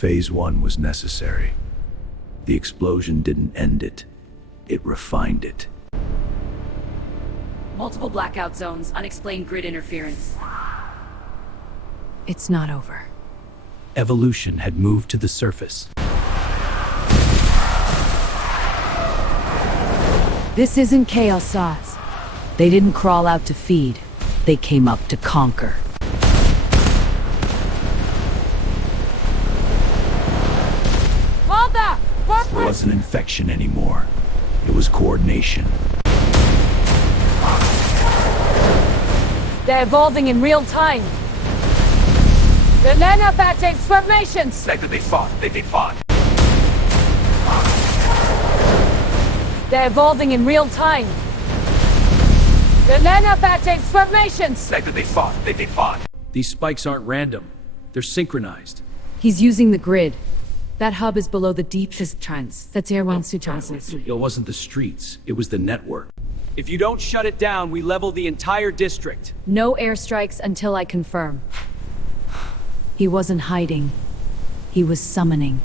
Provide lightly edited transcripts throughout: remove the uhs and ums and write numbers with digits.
Phase 1 was necessary. The explosion didn't end it. It refined it. Multiple blackout zones, unexplained grid interference. It's not over. Evolution had moved to the surface. This isn't chaos sauce. They didn't crawl out to feed. They came up to conquer. It wasn't infection anymore. It was coordination. They're evolving in real time. The nanobat transformations! They fought. They're evolving in real time. The nanobat transformations! They fought. These spikes aren't random. They're synchronized. He's using the grid. That hub is below the deepest trance. That's It wasn't the streets. It was the network. If you don't shut it down, we level the entire district. No airstrikes until I confirm. He wasn't hiding. He was summoning.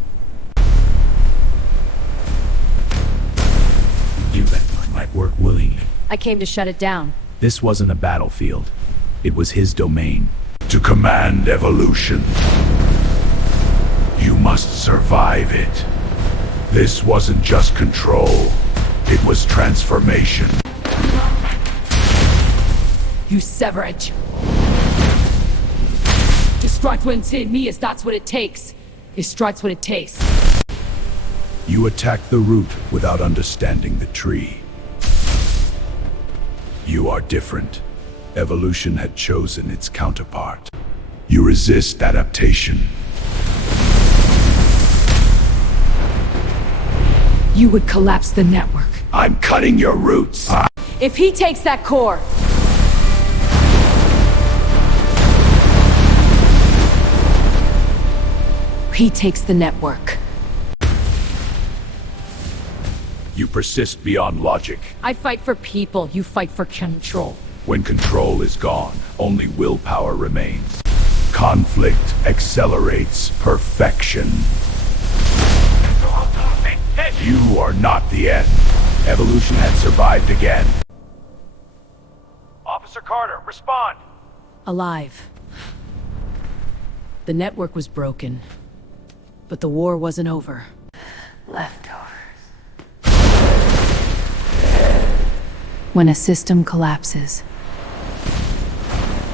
You bet might work willingly. I came to shut it down. This wasn't a battlefield. It was his domain. To command evolution, you must survive it. This wasn't just control. It was transformation. You severage. Destruct when in me is that's what it takes. Destruct's what it takes. You attack the root without understanding the tree. You are different. Evolution had chosen its counterpart. You resist adaptation. You would collapse the network. I'm cutting your roots. If he takes that core, he takes the network. You persist beyond logic. I fight for people, you fight for control. When control is gone, only willpower remains. Conflict accelerates perfection. You are not the end. Evolution had survived again. Officer Carter, respond! Alive. The network was broken, but the war wasn't over. Leftovers. When a system collapses,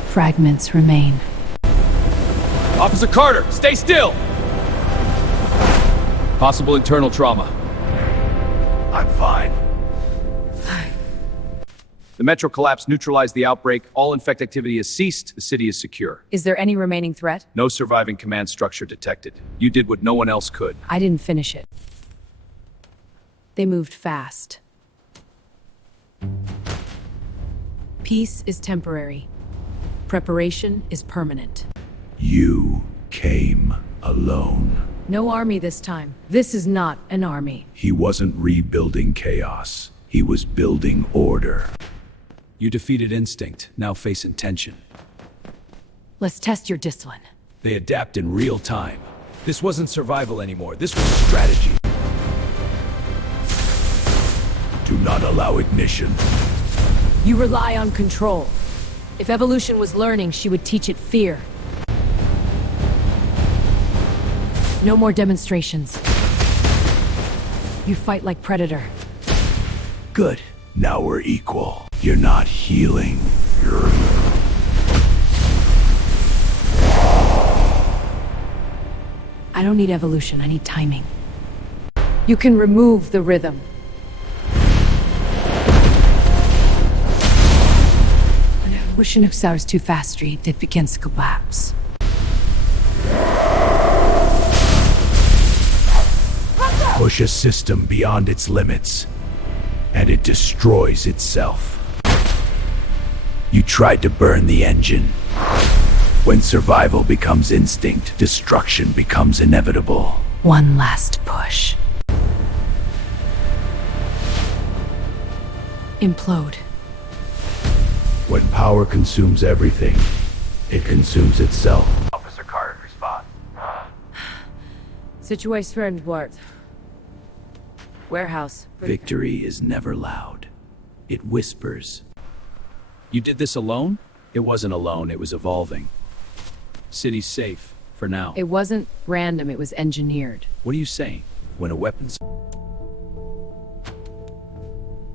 fragments remain. Officer Carter, stay still! Possible internal trauma. I'm fine. The metro collapse neutralized the outbreak. All infect activity has ceased. The city is secure. Is there any remaining threat? No surviving command structure detected. You did what no one else could. I didn't finish it. They moved fast. Peace is temporary. Preparation is permanent. You came alone. No army this time. This is not an army. He wasn't rebuilding chaos. He was building order. You defeated instinct. Now face intention. Let's test your discipline. They adapt in real time. This wasn't survival anymore. This was strategy. Do not allow ignition. You rely on control. If evolution was learning, she would teach it fear. No more demonstrations. You fight like Predator. Good. Now we're equal. You're not healing. I don't need evolution, I need timing. You can remove the rhythm. When evolution accelerates too fast, it begins to collapse. Push a system beyond its limits, and it destroys itself. You tried to burn the engine. When survival becomes instinct, destruction becomes inevitable. One last push. Implode. When power consumes everything, it consumes itself. Officer Carter, respond. Situation what? Warehouse. Victory is never loud. It whispers. You did this alone? It wasn't alone, it was evolving. City's safe, for now. It wasn't random, it was engineered. What are you saying? When a weapon's...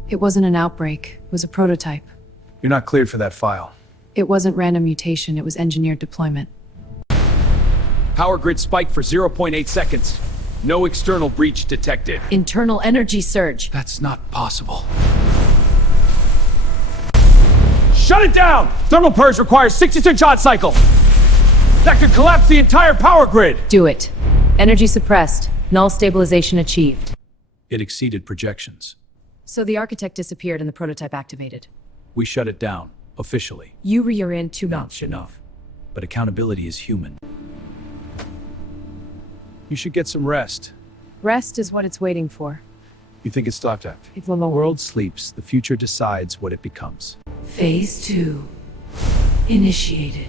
It wasn't an outbreak, it was a prototype. You're not cleared for that file. It wasn't random mutation, it was engineered deployment. Power grid spike for 0.8 seconds. No external breach detected. Internal energy surge. That's not possible. Shut it down! Thermal purge requires 66-shot cycle. That could collapse the entire power grid. Do it. Energy suppressed. Null stabilization achieved. It exceeded projections. So the architect disappeared and the prototype activated. We shut it down, officially. You rear-in too Enough's enough. But accountability is human. You should get some rest. Rest is what it's waiting for. You think it's stopped at? If When the world sleeps, the future decides what it becomes. Phase 2 initiated.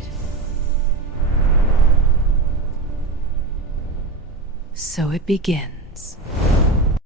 So it begins.